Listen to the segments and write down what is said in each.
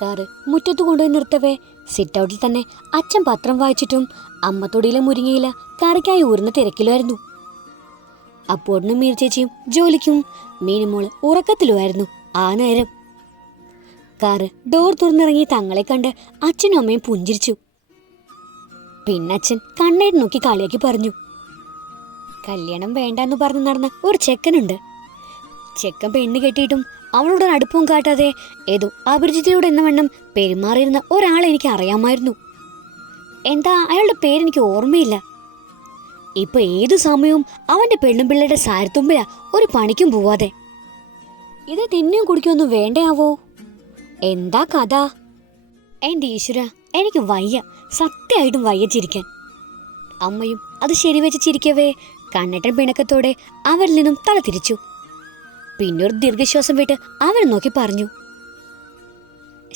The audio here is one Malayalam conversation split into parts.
കാറ് മുറ്റത്ത് കൊണ്ടുപോയി നിർത്തവേ സിറ്റ് ഔട്ടിൽ തന്നെ അച്ഛൻ പത്രം വായിച്ചിട്ടും അമ്മ തൊടിയിലെ മുരിങ്ങയില കറിക്കായി ഊർന്ന തിരക്കിലുമായിരുന്നു. അപ്പോടിനും മീർ ചേച്ചിയും ജോലിക്കും മീനുമോള് ഉറക്കത്തിലുമായിരുന്നു. ആ നേരം കാറ് ഡോർ തുറന്നിറങ്ങി തങ്ങളെ കണ്ട് അച്ഛനും അമ്മയും പുഞ്ചിരിച്ചു. പിന്നച്ഛൻ കണ്ണേട് നോക്കി കളിയാക്കി പറഞ്ഞു, കല്യാണം വേണ്ടെന്ന് പറഞ്ഞു നടന്ന ഒരു ചെക്കനുണ്ട്. ചെക്കൻ പെണ്ണ് കെട്ടിയിട്ടും അവളോട് അടുപ്പവും കാട്ടാതെ ഏതോ അപരിചിതയോട് എന്ന വണ്ണം പെരുമാറിയിരുന്ന ഒരാളെ എനിക്ക് അറിയാമായിരുന്നു. എന്താ അയാളുടെ പേരെനിക്ക് ഓർമ്മയില്ല. ഇപ്പൊ ഏതു സമയവും അവന്റെ പെണ്ണും പിള്ളയുടെ സാരത്തുമ്പില ഒരു പണിക്കും പോവാതെ. ഇത് തിന്നും കുടിക്കൊന്നും വേണ്ടയാവോ? എന്താ കഥ? എന്റെ ഈശ്വര, എനിക്ക് വയ്യ, സത്യമായിട്ടും വയ്യ ചിരിക്കാൻ. അമ്മയും അത് ശരിവെച്ച് ചിരിക്കവേ കണ്ണേട്ടൻ പിണക്കത്തോടെ അവരിൽ നിന്നും തല തിരിച്ചു. പിന്നൊരു ദീർഘശ്വാസം വിട്ട് അവനെ നോക്കി പറഞ്ഞു,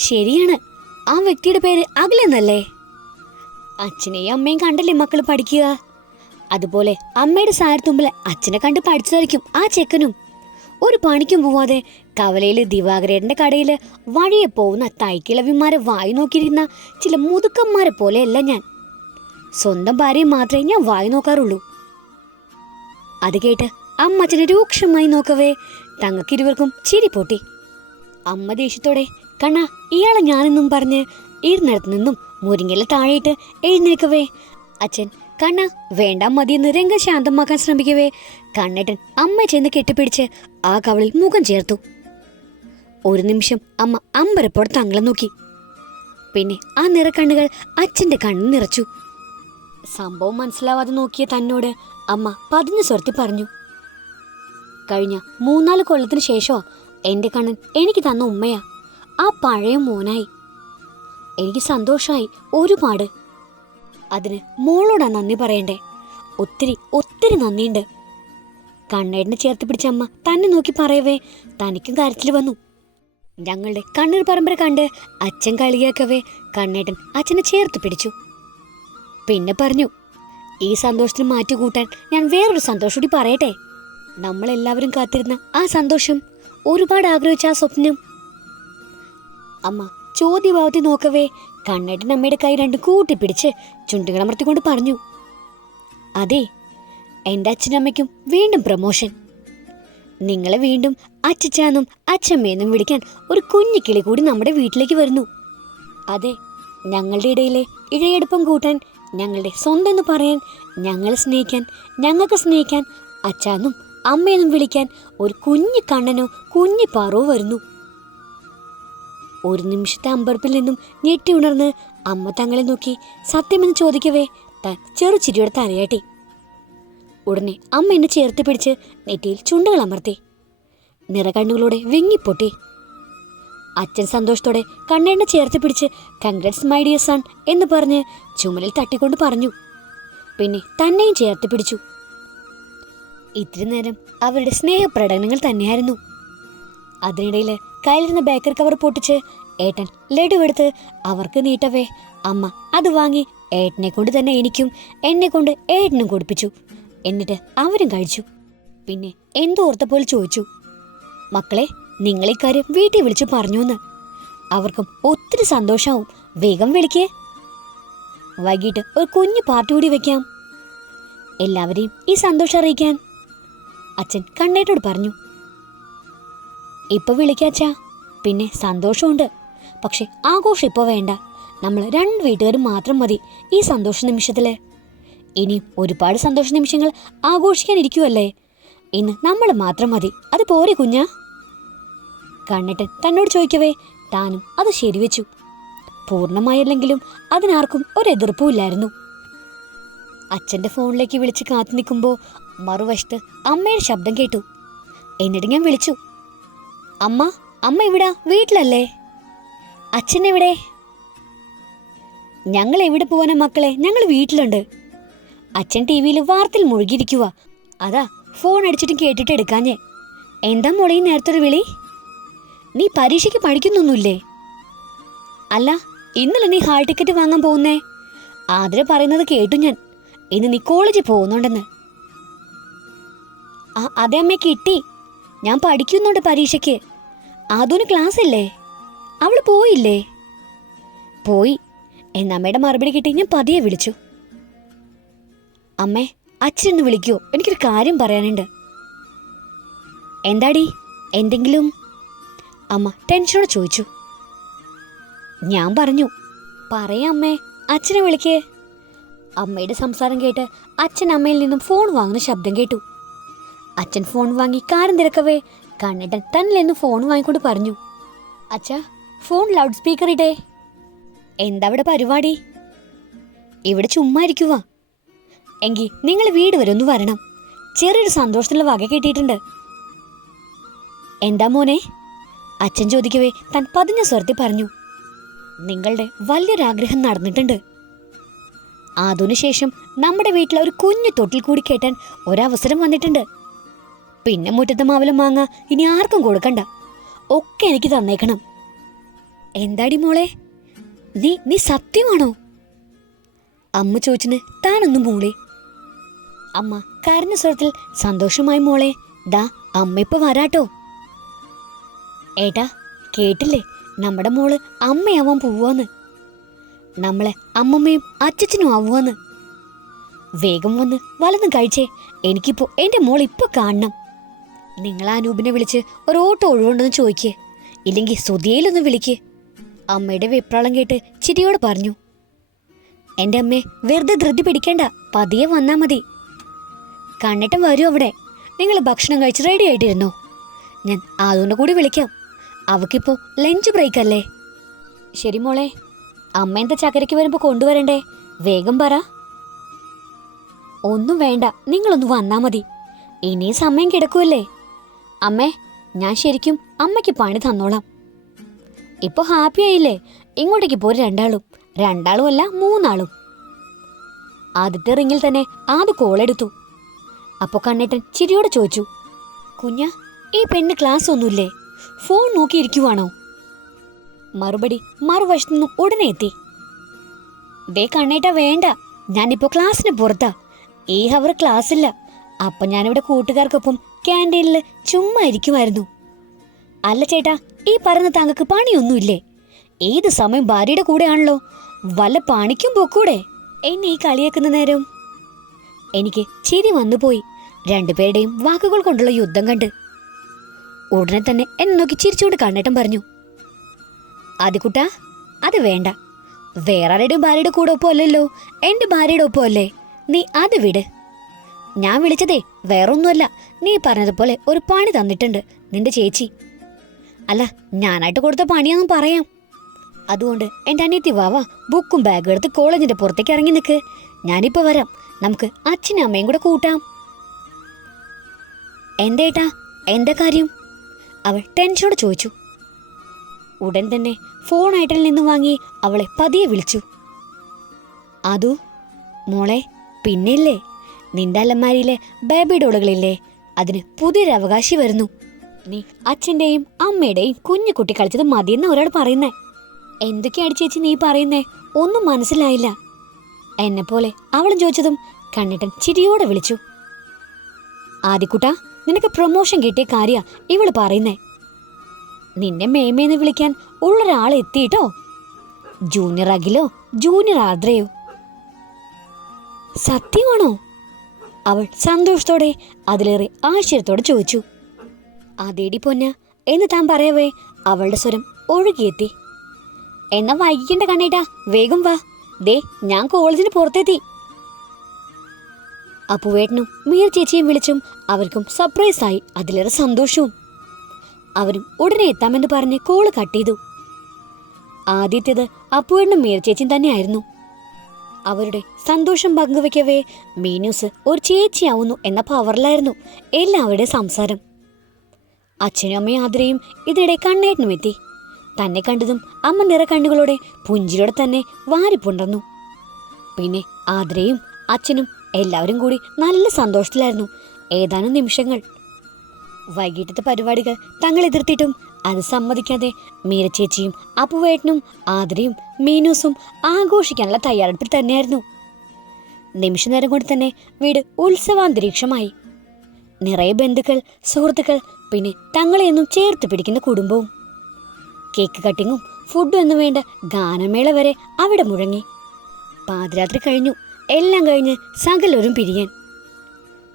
ശരിയാണ്, ആ വ്യക്തിയുടെ പേര് അഖിലെന്നല്ലേ? അച്ഛനെയും അമ്മയും കണ്ടല്ലേ മക്കൾ പഠിക്കുക. അതുപോലെ അമ്മയുടെ സാരത്തുമ്പിൽ അച്ഛനെ കണ്ട് പഠിച്ചതായിരിക്കും ആ ചെക്കനും. ഒരു പണിക്കും പോവാതെ കവലയില് ദിവാകരേട്ടന്റെ കടയില് വഴിയെ പോകുന്ന തൈക്കിളവിമാരെ വായി നോക്കിയിരിക്കുന്ന ചില മുതുക്കന്മാരെ പോലെയല്ല ഞാൻ. സ്വന്തം ഭാര്യയെ മാത്രമേ ഞാൻ വായി നോക്കാറുള്ളൂ. അത് കേട്ട് അമ്മ അച്ഛനെ രൂക്ഷമായി നോക്കവേ തങ്ങൾക്കിരുവർക്കും ചിരി പൊട്ടി. അമ്മ ദേഷ്യത്തോടെ, കണ്ണാ ഇയാളെ ഞാനെന്നും പറഞ്ഞ് ഇരുന്നിടത്ത് നിന്നും മുരിങ്ങല താഴെയിട്ട് എഴുന്നേൽക്കവേ അച്ഛൻ കണ്ണ വേണ്ട മതിയെന്ന് രംഗം ശാന്തമാക്കാൻ ശ്രമിക്കവേ കണ്ണേട്ടൻ അമ്മ ചെന്ന് കെട്ടിപ്പിടിച്ച് ആ കവളിൽ മുഖം ചേർത്തു. ഒരു നിമിഷം അമ്മ അമ്പരപ്പോടെ തങ്ങളെ നോക്കി. പിന്നെ ആ നിറക്കണ്ണുകൾ അച്ഛന്റെ കണ്ണ് നിറച്ചു. സംഭവം മനസ്സിലാവാതെ നോക്കിയ തന്നോട് അമ്മ പതിഞ്ഞ സ്വരത്തിൽ പറഞ്ഞു, കഴിഞ്ഞ 3-4 കൊല്ലത്തിന് ശേഷമാ എന്റെ കണ്ണൻ എനിക്ക് തന്ന ഉമ്മയാ. ആ പഴയ മോനായി. എനിക്ക് സന്തോഷമായി ഒരുപാട്. അതിന് മോളോടാ നന്ദി പറയണ്ടേ. ഒത്തിരി ഒത്തിരി നന്ദിയുണ്ട്. കണ്ണേടിനെ ചേർത്ത് പിടിച്ച അമ്മ തന്നെ നോക്കി പറയവേ തനിക്കും കരച്ചിൽ വന്നു. ഞങ്ങളുടെ കണ്ണീർ പരമ്പര കണ്ട് അച്ഛൻ കളിയാക്കവേ കണ്ണേട്ടൻ അച്ഛനെ ചേർത്ത് പിടിച്ചു. പിന്നെ പറഞ്ഞു, ഈ സന്തോഷത്തിന് മാറ്റുകൂട്ടാൻ ഞാൻ വേറൊരു സന്തോഷം കൂടി പറയട്ടെ. നമ്മളെല്ലാവരും കാത്തിരുന്ന ആ സന്തോഷം, ഒരുപാട് ആഗ്രഹിച്ച ആ സ്വപ്നം. അമ്മ ചോദ്യഭാവത്തിൽ നോക്കവേ കണ്ണേട്ടൻ അമ്മയുടെ കൈ രണ്ടും കൂട്ടിപ്പിടിച്ച് ചുണ്ടുകളമർത്തിക്കൊണ്ട് പറഞ്ഞു, അതെ, എൻ്റെ അച്ഛനമ്മയ്ക്കും വീണ്ടും പ്രമോഷൻ. നിങ്ങളെ വീണ്ടും അച്ഛച്ചാന്നും അച്ഛമ്മയെന്നും വിളിക്കാൻ ഒരു കുഞ്ഞു കിളി കൂടി നമ്മുടെ വീട്ടിലേക്ക് വരുന്നു. അതെ, ഞങ്ങളുടെ ഇടയിലെ ഇഴയെടുപ്പം കൂട്ടാൻ, ഞങ്ങളുടെ സ്വന്തം എന്ന് പറയാൻ, ഞങ്ങളെ സ്നേഹിക്കാൻ, ഞങ്ങൾക്ക് സ്നേഹിക്കാൻ അച്ഛാന്നും അമ്മയെന്നും വിളിക്കാൻ ഒരു കുഞ്ഞു കണ്ണനോ കുഞ്ഞു പാറോ വരുന്നു. ഒരു നിമിഷത്തെ അമ്പരപ്പിൽ നിന്നും ഞെട്ടി ഉണർന്ന് അമ്മ തങ്ങളെ നോക്കി സത്യമെന്ന് ചോദിക്കവേ താൻ ചെറുചിരിയോടെ തലയാട്ടി. ഉടനെ അമ്മ എന്നെ ചേർത്ത് പിടിച്ച് നെറ്റിയിൽ ചുണ്ടുകൾ അമർത്തി. നിറകണ്ണുകളോടെ വിങ്ങിപ്പൊട്ടി. അച്ഛൻ സന്തോഷത്തോടെ കണ്ണേണ്ണ ചേർത്ത് പിടിച്ച് കൺഗ്രാറ്റ്സ് മൈ ഡിയർ സൺ എന്ന് പറഞ്ഞ് ചുമലിൽ തട്ടിക്കൊണ്ട് പറഞ്ഞു. പിന്നെ തന്നെയും ചേർത്ത് പിടിച്ചു. ഇത്തിരി നേരം അവരുടെ സ്നേഹപ്രകടനങ്ങൾ തന്നെയായിരുന്നു. അതിനിടയിൽ കയ്യിലിരുന്ന ബേക്കറി കവർ പൊട്ടിച്ച് ഏട്ടൻ ലഡു എടുത്ത് അവർക്ക് നീട്ടവേ അമ്മ അത് വാങ്ങി ഏട്ടനെ കൊണ്ട് തന്നെ എനിക്കും എന്നെ കൊണ്ട് ഏട്ടനും കൊടുപ്പിച്ചു. എന്നിട്ട് അവരും കഴിച്ചു. പിന്നെ എന്തോർത്തപ്പോൾ ചോദിച്ചു, മക്കളെ നിങ്ങളിക്കാര്യം വീട്ടിൽ വിളിച്ചു പറഞ്ഞുവെന്ന്. അവർക്കും ഒത്തിരി സന്തോഷാവും. വേഗം വിളിക്കേ. വൈകിട്ട് ഒരു കുഞ്ഞു പാർട്ടി കൂടി വെക്കാം, എല്ലാവരെയും ഈ സന്തോഷം അറിയിക്കാൻ അച്ഛൻ കണ്ണേട്ടോട് പറഞ്ഞു. ഇപ്പൊ വിളിക്കാച്ചാ, പിന്നെ സന്തോഷമുണ്ട്. പക്ഷെ ആഘോഷം ഇപ്പൊ വേണ്ട. നമ്മൾ 2 വീട്ടുകാരും മാത്രം മതി ഈ സന്തോഷ നിമിഷത്തില്. ഇനിയും ഒരുപാട് സന്തോഷ നിമിഷങ്ങൾ ആഘോഷിക്കാനിരിക്കുവല്ലേ. ഇന്ന് നമ്മൾ മാത്രം മതി. അത് പോരെ കുഞ്ഞാ? കണ്ണേട്ടൻ തന്നോട് ചോദിക്കവേ താനും അത് ശരിവെച്ചു. പൂർണ്ണമായില്ലെങ്കിലും അതിനാർക്കും ഒരെതിർപ്പുമില്ലായിരുന്നു. അച്ഛൻ്റെ ഫോണിലേക്ക് വിളിച്ച് കാത്തു നിൽക്കുമ്പോൾ മറുവശത്ത് അമ്മയുടെ ശബ്ദം കേട്ടു. എന്നിട്ട് ഞാൻ വിളിച്ചു, അമ്മ, അമ്മ ഇവിടാ, വീട്ടിലല്ലേ? അച്ഛൻ എവിടെ? ഞങ്ങൾ എവിടെ പോവാനാ മക്കളെ, ഞങ്ങൾ വീട്ടിലുണ്ട്. അച്ഛൻ ടി വിയിൽ വാർത്തയിൽ മുഴുകിയിരിക്കുക. അതാ ഫോൺ അടിച്ചിട്ടും കേട്ടിട്ട് എടുക്കാഞ്ഞേ. എന്താ മോളെ ഈ നേരത്തൊരു വിളി? നീ പരീക്ഷയ്ക്ക് പഠിക്കുന്നൊന്നുമില്ലേ? അല്ല, ഇന്നലെ നീ ഹാൾ ടിക്കറ്റ് വാങ്ങാൻ പോകുന്നേ. ആതിര പറയുന്നത് കേട്ടു ഞാൻ, ഇന്ന് നീ കോളേജിൽ പോകുന്നുണ്ടെന്ന്. അതെ അമ്മേ, കിട്ടി. ഞാൻ പഠിക്കുന്നുണ്ട് പരീക്ഷയ്ക്ക്. ആദൂന് ക്ലാസ് ഇല്ലേ? അവള് പോയില്ലേ? പോയി എന്നമ്മയുടെ മറുപടി കിട്ടി ഞാൻ പതിയെ വിളിച്ചു. അമ്മേ, അച്ഛനൊന്ന് വിളിക്കൂ, എനിക്കൊരു കാര്യം പറയാനുണ്ട്. എന്താടി, എന്തെങ്കിലും? അമ്മ ടെൻഷനോടെ ചോദിച്ചു. ഞാൻ പറഞ്ഞു, പറയാം അമ്മേ, അച്ഛനെ വിളിക്കേ. അമ്മയുടെ സംസാരം കേട്ട് അച്ഛൻ അമ്മയിൽ നിന്നും ഫോൺ വാങ്ങുന്ന ശബ്ദം കേട്ടു. അച്ഛൻ ഫോൺ വാങ്ങി കാര്യം തിരക്കവേ കണ്ണേട്ടൻ തന്നിൽ നിന്ന് ഫോൺ വാങ്ങിക്കൊണ്ട് പറഞ്ഞു, അച്ഛാ, ഫോൺ ലൗഡ് സ്പീക്കർ ഇടേ. എന്താ ഇവിടെ പരിപാടി? ഇവിടെ ചുമ്മാ ഇരിക്കുവാ. എങ്കിൽ നിങ്ങൾ വീട് വരെ ഒന്ന് വരണം, ചെറിയൊരു സന്തോഷത്തിനുള്ള വക കിട്ടിയിട്ടുണ്ട്. എന്താ മോനെ? അച്ഛൻ ചോദിക്കവേ താൻ പതിഞ്ഞ സ്വരത്തിൽ പറഞ്ഞു, നിങ്ങളുടെ വലിയൊരാഗ്രഹം നടന്നിട്ടുണ്ട്. അതിനുശേഷം നമ്മുടെ വീട്ടിൽ ഒരു കുഞ്ഞു തൊട്ടിൽ കൂടി കേട്ടാൻ ഒരവസരം വന്നിട്ടുണ്ട്. പിന്നെ മുറ്റത്തെ മാവിലും മാങ്ങ ഇനി ആർക്കും കൊടുക്കണ്ട, ഒക്കെ എനിക്ക് തന്നേക്കണം. എന്താടി മോളെ, നീ സത്യമാണോ? അമ്മ ചോദിച്ചിന് താനൊന്നും മൂളി. അമ്മ കരഞ്ഞ സ്വരത്തിൽ സന്തോഷമായി മോളെ, ദാ അമ്മ ഇപ്പൊ വരാട്ടോ. ഏട്ടാ, കേട്ടില്ലേ, നമ്മുടെ മോള് അമ്മയാവാൻ പോവാന്ന്. നമ്മളെ അമ്മമ്മയും അച്ഛനും ആവുവാന്ന്. വേഗം വന്ന് വലതും കഴിച്ചേ, എനിക്കിപ്പോ എന്റെ മോൾ ഇപ്പൊ കാണണം. നിങ്ങൾ അനൂപിനെ വിളിച്ച് ഒരു ഓട്ടോ ഒഴിവുണ്ടെന്ന് ചോദിക്കേ, ഇല്ലെങ്കിൽ സുധിയയിലൊന്ന് വിളിക്കേ. അമ്മയുടെ വെപ്രാളം കേട്ട് ചിരിയോട് പറഞ്ഞു. എൻ്റെ അമ്മേ, വെറുതെ ധൃതി പിടിക്കണ്ട, പതിയെ വന്നാ മതി. കണ്ണേട്ടൻ വരൂ അവിടെ. നിങ്ങൾ ഭക്ഷണം കഴിച്ച് റെഡി ആയിട്ടിരുന്നോ? ഞാൻ അതുകൊണ്ട് കൂടി വിളിക്കാം, അവക്കിപ്പോ ലഞ്ച് ബ്രേക്ക് അല്ലേ. ശരി മോളെ, അമ്മ എന്താ ചക്കരയ്ക്ക് വരുമ്പോ കൊണ്ടുവരണ്ടേ? വേഗം പറ. ഒന്നും വേണ്ട, നിങ്ങളൊന്ന് വന്നാ മതി, ഇനിയും സമയം കിടക്കൂല്ലേ. അമ്മേ, ഞാൻ ശരിക്കും അമ്മയ്ക്ക് പണി തന്നോളാം. ഇപ്പൊ ഹാപ്പി ആയില്ലേ? ഇങ്ങോട്ടേക്ക് പോര്, രണ്ടാളും അല്ല 3 ആളും. ആദ്യത്തെ റിങ്ങിൽ തന്നെ ആദ്യ കോളെടുത്തു. അപ്പൊ കണ്ണേട്ടൻ ചിരിയോടെ ചോദിച്ചു, കുഞ്ഞ, ഈ പെണ്ണ് ക്ലാസ് ഒന്നുമില്ലേ? ഫോൺ നോക്കിയിരിക്കുവാണോ? മറുപടി മറുവശത്തു നിന്നും ഉടനെ എത്തി. ദേ കണ്ണേട്ട, വേണ്ട, ഞാനിപ്പോ ക്ലാസ്സിന് പുറത്താ. ഈ ഹവർ ക്ലാസ്സില്ല. അപ്പൊ ഞാനിവിടെ കൂട്ടുകാർക്കൊപ്പം ക്യാൻറ്റീനിൽ ചുമ്മാ ഇരിക്കുമായിരുന്നു. അല്ല ചേട്ടാ, ഈ പറയുന്ന താങ്കൾക്ക് പണിയൊന്നുമില്ലേ? ഏത് സമയം ഭാര്യയുടെ കൂടെയാണല്ലോ, വല്ല പണിക്കും പോക്കൂടെ? എന്നെ ഈ കളിയാക്കുന്ന നേരം. എനിക്ക് ചിരി വന്നുപോയി, രണ്ടുപേരുടെയും വാക്കുകൾ കൊണ്ടുള്ള യുദ്ധം കണ്ട്. ഉടനെ തന്നെ എന്നെ നോക്കി ചിരിച്ചുകൊണ്ട് കണ്ണേട്ടൻ പറഞ്ഞു, ആദിക്കുട്ടാ, അത് വേണ്ട. വേറെ ആരുടെയും ഭാര്യയുടെ കൂടെ ഒപ്പം അല്ലല്ലോ, എന്റെ ഭാര്യയുടെ ഒപ്പം അല്ലേ. നീ അത് വിട്. ഞാൻ വിളിച്ചതേ വേറൊന്നുമല്ല, നീ പറഞ്ഞതുപോലെ ഒരു പണി തന്നിട്ടുണ്ട് നിന്റെ ചേച്ചി. അല്ല, ഞാനായിട്ട് കൊടുത്ത പണിയാന്നും പറയാം. അതുകൊണ്ട് എൻ്റെ അനിയത്തി വാവ ബുക്കും ബാഗും എടുത്ത് കോളേജിന്റെ പുറത്തേക്ക് ഇറങ്ങി നിൽക്ക്. ഞാനിപ്പോ വരാം, നമുക്ക് അച്ഛനും അമ്മയും കൂടെ കൂട്ടാം. എന്തേട്ടാ, എന്താ കാര്യം? അവൾ ടെൻഷനോടെ ചോദിച്ചു. ഉടൻ തന്നെ ഫോൺ ഐറ്റലിൽ നിന്ന് വാങ്ങി അവളെ പതിയെ വിളിച്ചു. അതു മോളെ, പിന്നില്ലേ, നിന്റെ അലമാരിയിലെ ബേബി ഡോളുകളില്ലേ, അതിന് പുതിയൊരു അവകാശി വരുന്നു. നീ അച്ഛൻ്റെയും അമ്മയുടെയും കുഞ്ഞു കുട്ടി കളിച്ചത് മതിയെന്ന് ഒരാൾ പറയുന്നേ. എന്തൊക്കെയാണ് ചേച്ചി നീ പറയുന്നേ? ഒന്നും മനസ്സിലായില്ല. എന്നെപ്പോലെ അവളും ചോദിച്ചതും കണ്ണേട്ടൻ ചിരിയോടെ വിളിച്ചു. ആദിക്കുട്ടാ, നിനക്ക് പ്രൊമോഷൻ കിട്ടിയ കാര്യ ഇവള് പറയുന്നേ. നിന്നെ മേമേന്ന് വിളിക്കാൻ ഉള്ളൊരാളെ എത്തിയിട്ടോ. Junior അഖിലോ junior ആർദ്രയോ? സത്യമാണോ? അവൾ സന്തോഷത്തോടെ അതിലേറെ ആശ്ചര്യത്തോടെ ചോദിച്ചു. അതേടി പൊന്ന എന്ന് താൻ പറയവേ അവളുടെ സ്വരം ഒഴുകിയെത്തി. എന്നാ വൈകിക്കണ്ട കണ്ണേട്ടാ, വേഗം വാ, ദേ ഞാൻ കോളേജിന് പുറത്തെത്തി. അപ്പുവേട്ടനും മീർ ചേച്ചിയും വിളിച്ചും അവർക്കും സർപ്രൈസായി അതിലേറെ സന്തോഷവും. അവരും ഉടനെ എത്താമെന്ന് പറഞ്ഞ് കോള് കട്ട് ചെയ്തു. ആദ്യത്തേത് അപ്പുവേട്ടനും മീർ ചേച്ചിയും തന്നെയായിരുന്നു. അവരുടെ സന്തോഷം പങ്കുവയ്ക്കവേ മീനൂസ് ഒരു ചേച്ചിയാവുന്നു എന്ന പവറിലായിരുന്നു എല്ലാവരുടെയും സംസാരം. അച്ഛനും അമ്മയും ആതിരയും ഇതിനിടെ കണ്ണേട്ടനും എത്തി. തന്നെ കണ്ടതും അമ്മ നിറക്കണ്ണുകളോടെ പുഞ്ചിരിയോടെ തന്നെ വാരിപ്പുണ്ടർന്നു. പിന്നെ ആതിരയും അച്ഛനും എല്ലാവരും കൂടി നല്ല സന്തോഷത്തിലായിരുന്നു ഏതാനും നിമിഷങ്ങൾ. വൈകിട്ടത്തെ പരിപാടികൾ തങ്ങൾ എതിർത്തിട്ടും അത് സമ്മതിക്കാതെ മീരച്ചേച്ചിയും അപ്പുവേട്ടനും ആതിരയും മീനൂസും ആഘോഷിക്കാനുള്ള തയ്യാറെടുപ്പിൽ തന്നെയായിരുന്നു. നിമിഷനേരം കൊണ്ട് തന്നെ വീട് ഉത്സവാന്തരീക്ഷമായി. നിറയെ ബന്ധുക്കൾ, സുഹൃത്തുക്കൾ, പിന്നെ തങ്ങളെയൊന്നും ചേർത്ത് പിടിക്കുന്ന കുടുംബവും. കേക്ക് കട്ടിങ്ങും ഫുഡ് എന്ന് വേണ്ട ഗാനമേള വരെ അവിടെ മുഴങ്ങി. പാതിരാത്രി കഴിഞ്ഞു. എല്ലാം കഴിഞ്ഞ് സകലരും പിരിയാൻ.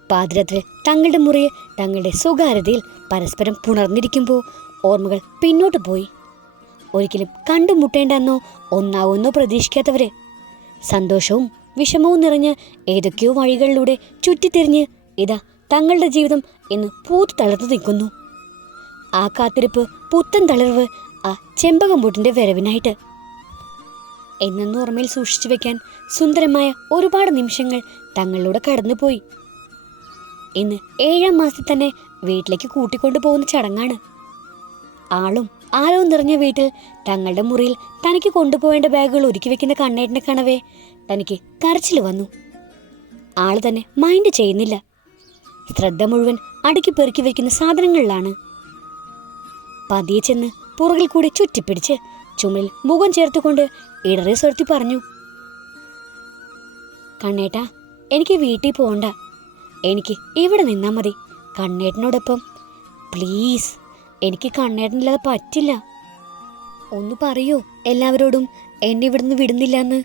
പാതിരാത്രി തങ്ങളുടെ മുറിയിൽ തങ്ങളുടെ സ്വകാര്യതയിൽ പരസ്പരം പുണർന്നിരിക്കുമ്പോൾ ഓർമ്മകൾ പിന്നോട്ട് പോയി. ഒരിക്കലും കണ്ടുമുട്ടേണ്ടെന്നോ ഒന്നാവെന്നോ പ്രതീക്ഷിക്കാത്തവര് സന്തോഷവും വിഷമവും നിറഞ്ഞ് ഏതൊക്കെയോ വഴികളിലൂടെ ചുറ്റിത്തിരിഞ്ഞ് ഇതാ തങ്ങളുടെ ജീവിതം ഇന്ന് പൂത്തു തളർന്നു നിൽക്കുന്നു. ആ കാത്തിരിപ്പ്, പുത്തൻ തളിർവ് ആ ചെമ്പകംപൂട്ടിന്റെ വരവിനായിട്ട്. എന്നെന്നും ഓർമ്മയിൽ സൂക്ഷിച്ചു വെക്കാൻ സുന്ദരമായ ഒരുപാട് നിമിഷങ്ങൾ തങ്ങളിലൂടെ കടന്നുപോയി. ഇന്ന് 7ാം മാസത്തിൽ തന്നെ വീട്ടിലേക്ക് കൂട്ടിക്കൊണ്ടു പോകുന്ന ചടങ്ങാണ്. ആളും ആരവും നിറഞ്ഞ വീട്ടിൽ തങ്ങളുടെ മുറിയിൽ തനിക്ക് കൊണ്ടുപോകേണ്ട ബാഗുകൾ ഒരുക്കി വെക്കുന്ന കണ്ണേട്ടനെ കാണവേ തനിക്ക് കരച്ചിൽ വന്നു. ആള് തന്നെ മൈൻഡ് ചെയ്യുന്നില്ല. ശ്രദ്ധ മുഴുവൻ അടുക്കി പെറുക്കി വയ്ക്കുന്ന സാധനങ്ങളിലാണ്. പതിയെ ചെന്ന് പുറകിൽ കൂടി ചുറ്റിപ്പിടിച്ച് ചുമലിൽ മുഖം ചേർത്തുകൊണ്ട് ഇടറി സ്വരത്തി പറഞ്ഞു, കണ്ണേട്ടാ, എനിക്ക് വീട്ടിൽ പോകണ്ട. എനിക്ക് ഇവിടെ നിന്നാ മതി കണ്ണേട്ടനോടൊപ്പം. പ്ലീസ്, എനിക്ക് കണ്ണേട്ടനില്ലാതെ പറ്റില്ല. ഒന്ന് പറയൂ എല്ലാവരോടും എന്നെ ഇവിടുന്ന് വിടുന്നില്ല എന്ന്.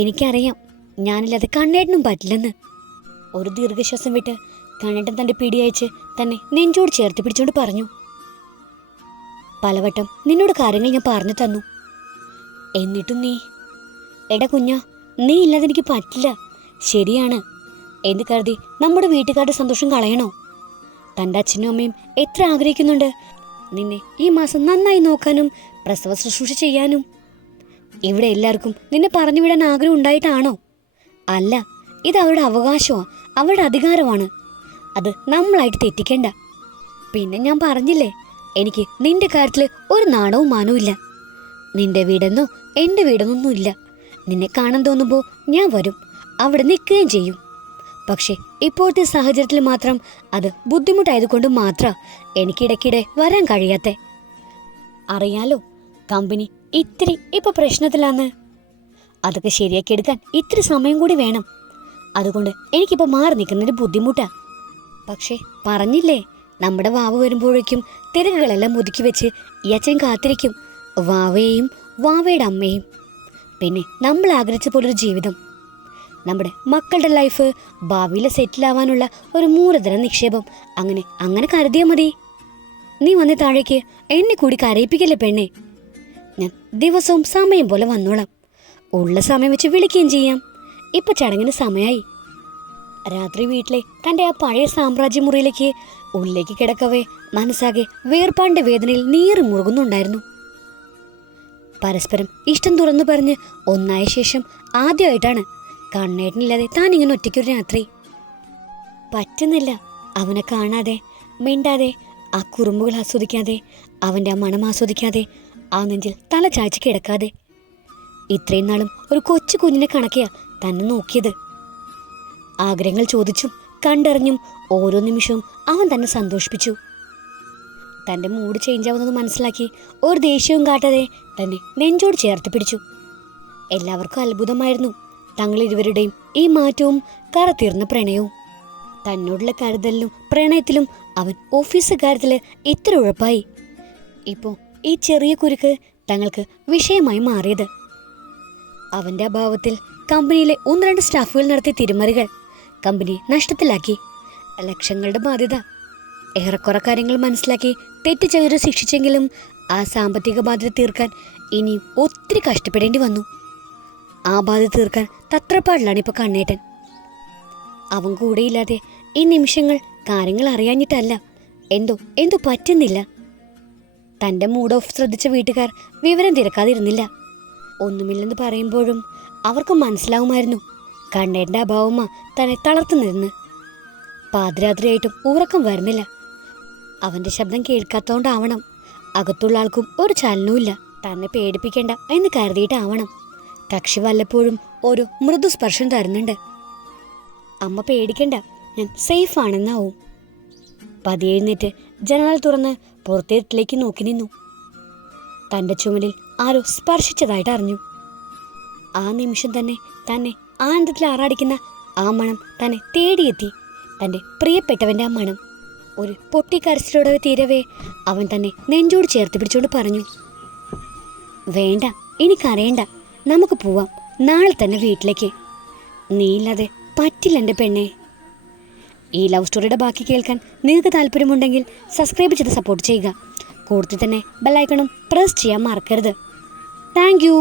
എനിക്കറിയാം ഞാനില്ലാതെ കണ്ണേട്ടനും പറ്റില്ലെന്ന്. ഒരു ദീർഘശ്വാസം വിട്ട് കണ്ണേട്ടൻ തൻ്റെ പിടിയയച്ച് തന്നെ നെഞ്ചോട് ചേർത്ത് പിടിച്ചുകൊണ്ട് പറഞ്ഞു, പലവട്ടം നിന്നോട് കാര്യങ്ങൾ ഞാൻ പറഞ്ഞു തന്നു. എന്നിട്ടും നീ, എടാ കുഞ്ഞാ, നീ ഇല്ലാതെ എനിക്ക് പറ്റില്ല. ശരിയാണ് എന്ന് കരുതി നമ്മുടെ വീട്ടുകാരുടെ സന്തോഷം കളയണോ? തൻ്റെ അച്ഛനും അമ്മയും എത്ര ആഗ്രഹിക്കുന്നുണ്ട് നിന്നെ ഈ മാസം നന്നായി നോക്കാനും പ്രസവ ശുശ്രൂഷ ചെയ്യാനും. ഇവിടെ എല്ലാവർക്കും നിന്നെ പറഞ്ഞു വിടാൻ ആഗ്രഹം ഉണ്ടായിട്ടാണോ? അല്ല, ഇത് അവരുടെ അവകാശമാണ്, അവരുടെ അധികാരമാണ്. അത് നമ്മളായിട്ട് തെറ്റിക്കണ്ട. പിന്നെ ഞാൻ പറഞ്ഞില്ലേ, എനിക്ക് നിന്റെ കാര്യത്തിൽ ഒരു നാണവും മാനവും ഇല്ല. നിന്റെ വീടെന്നോ എൻ്റെ വീടെന്നൊന്നും ഇല്ല. നിന്നെ കാണാൻ തോന്നുമ്പോൾ ഞാൻ വരും, അവിടെ നിൽക്കുകയും ചെയ്യും. പക്ഷെ ഇപ്പോഴത്തെ സാഹചര്യത്തിൽ മാത്രം അത് ബുദ്ധിമുട്ടായതുകൊണ്ട് മാത്രം എനിക്കിടയ്ക്കിടെ വരാൻ കഴിയാത്തെ. അറിയാലോ, കമ്പനി ഇത്തിരി ഇപ്പൊ പ്രശ്നത്തിലാന്ന്. അതൊക്കെ ശരിയാക്കി എടുക്കാൻ ഇത്തിരി സമയം കൂടി വേണം. അതുകൊണ്ട് എനിക്കിപ്പോൾ മാറി നിൽക്കുന്നതിന് ബുദ്ധിമുട്ടാ. പക്ഷേ പറഞ്ഞില്ലേ, നമ്മുടെ വാവ വരുമ്പോഴേക്കും തിരക്കുകളെല്ലാം ഒതുക്കി വെച്ച് ഈ അച്ഛൻ കാത്തിരിക്കും. വാവയെയും വാവയുടെ അമ്മയും. പിന്നെ നമ്മൾ ആഗ്രഹിച്ച പോലൊരു ജീവിതം, നമ്മുടെ മക്കളുടെ ലൈഫ്, ഭാവിയിൽ സെറ്റിലാവാനുള്ള ഒരു മൂലധന നിക്ഷേപം. അങ്ങനെ കരുതിയാൽ മതി. നീ വന്ന് താഴേക്ക് എന്നെ കൂടി കരയിപ്പിക്കല്ലേ പെണ്ണെ. ഞാൻ ദിവസവും സമയം പോലെ വന്നോളാം. ഉള്ള സമയം വെച്ച് വിളിക്കുകയും ചെയ്യാം. ഇപ്പൊ ചടങ്ങിന് സമയമായി. രാത്രി വീട്ടിലെ തൻ്റെ ആ പഴയ സാമ്രാജ്യ മുറിയിലേക്ക് ഉള്ളിലേക്ക് കിടക്കവേ മനസ്സാകെ വേർപാടിന്റെ വേദനയിൽ നീറി മുറുകുന്നുണ്ടായിരുന്നു. പരസ്പരം ഇഷ്ടം തുറന്നു പറഞ്ഞ് ഒന്നായ ശേഷം ആദ്യമായിട്ടാണ് കണ്ണേട്ടനില്ലാതെ താൻ ഇങ്ങനെ ഒറ്റയ്ക്കൊരു രാത്രി. പറ്റുന്നില്ല അവനെ കാണാതെ, മിണ്ടാതെ, ആ കുറുമ്പുകൾ ആസ്വദിക്കാതെ, അവൻ്റെ ആ മണം ആസ്വദിക്കാതെ, ആ നെഞ്ചിൽ തല ചായ്ച്ച് കിടക്കാതെ. ഇത്രയും നാളും ഒരു കൊച്ചു കുഞ്ഞിനെ കണക്കെയാ തന്നെ നോക്കിയത്. ആഗ്രഹങ്ങൾ ചോദിച്ചും കണ്ടറിഞ്ഞും ഓരോ നിമിഷവും അവൻ തന്നെ സന്തോഷിപ്പിച്ചു. തൻ്റെ മൂഡ് ചേഞ്ച് ആവുന്നത് മനസ്സിലാക്കി ഒരു ദേഷ്യവും കാട്ടാതെ തന്നെ നെഞ്ചോട് ചേർത്ത് പിടിച്ചു. എല്ലാവർക്കും അത്ഭുതമായിരുന്നു തങ്ങളിരുവരുടെയും ഈ മാറ്റവും കറതീർന്ന പ്രണയവും. തന്നോടുള്ള കരുതലിലും പ്രണയത്തിലും അവൻ ഓഫീസ് കാര്യത്തിൽ ഇത്ര ഉഴപ്പായി. ഇപ്പോൾ ഈ ചെറിയ കുരുക്ക് തങ്ങൾക്ക് വിഷയമായി മാറിയത്. അവൻ്റെ അഭാവത്തിൽ കമ്പനിയിലെ 1-2 സ്റ്റാഫുകൾ നടത്തിയ തിരിമറികൾ കമ്പനി നഷ്ടത്തിലാക്കി. ലക്ഷങ്ങളുടെ ബാധ്യത. ഏറെക്കുറെ കാര്യങ്ങൾ മനസ്സിലാക്കി തെറ്റ് ചെയ്തു ശിക്ഷിച്ചെങ്കിലും ആ സാമ്പത്തിക ബാധ്യത തീർക്കാൻ ഇനിയും ഒത്തിരി കഷ്ടപ്പെടേണ്ടി വന്നു. ആ ബാധ്യത തീർക്കാൻ തത്രപ്പാടിലാണ് ഇപ്പോൾ കണ്ണേട്ടൻ. അവൻ കൂടെയില്ലാതെ ഈ നിമിഷങ്ങൾ കാര്യങ്ങൾ അറിയാഞ്ഞിട്ടല്ല, എന്തോ പറ്റുന്നില്ല. തൻ്റെ മൂഡ് ഓഫ് ശ്രദ്ധിച്ച വീട്ടുകാർ വിവരം തിരക്കാതിരുന്നില്ല. ഒന്നുമില്ലെന്ന് പറയുമ്പോഴും അവർക്ക് മനസ്സിലാവുമായിരുന്നു കണ്ണേട്ടൻ്റെ അഭാവമാ തന്നെ തളർത്തുന്നിരുന്ന്. പാതിരാത്രിയായിട്ടും ഉറക്കം വരുന്നില്ല. അവൻ്റെ ശബ്ദം കേൾക്കാത്തോണ്ടാവണം, അകത്തുള്ള ആൾക്കും ഒരു ചലനവുമില്ല. തന്നെ പേടിപ്പിക്കേണ്ട എന്ന് കരുതിയിട്ടാവണം കക്ഷി വല്ലപ്പോഴും ഒരു മൃദു സ്പർശം തരുന്നുണ്ട്. അമ്മ പേടിക്കണ്ട, ഞാൻ സേഫ് ആണെന്നാവും. പതിയെഴുന്നേറ്റ് ജനൽ തുറന്ന് പുറത്തേട്ടിലേക്ക് നോക്കി നിന്നു. തൻ്റെ ചുമലിൽ ആരോ സ്പർശിച്ചതായിട്ട് അറിഞ്ഞു. ആ നിമിഷം തന്നെ ആനന്ദത്തിൽ ആറാടിക്കുന്ന ആ മണം തന്നെ തേടിയെത്തി. തൻ്റെ പ്രിയപ്പെട്ടവൻ്റെ ആ മണം. ഒരു പൊട്ടിക്കരച്ചിലോടെ തീരവേ അവൻ തന്നെ നെഞ്ചോട് ചേർത്ത് പിടിച്ചുകൊണ്ട് പറഞ്ഞു, വേണ്ട, എനിക്കറിയണ്ട. നമുക്ക് പോവാം നാളെ തന്നെ വീട്ടിലേക്ക്. നീയില്ലാതെ പറ്റില്ല എൻ്റെ പെണ്ണെ. ഈ ലവ് സ്റ്റോറിയുടെ ബാക്കി കേൾക്കാൻ നിങ്ങൾക്ക് താല്പര്യമുണ്ടെങ്കിൽ സബ്സ്ക്രൈബ് ചെയ്ത് സപ്പോർട്ട് ചെയ്യുക. കൂടുതൽ തന്നെ ബെല്ലൈക്കണും പ്രസ് ചെയ്യാൻ മറക്കരുത്. Thank you.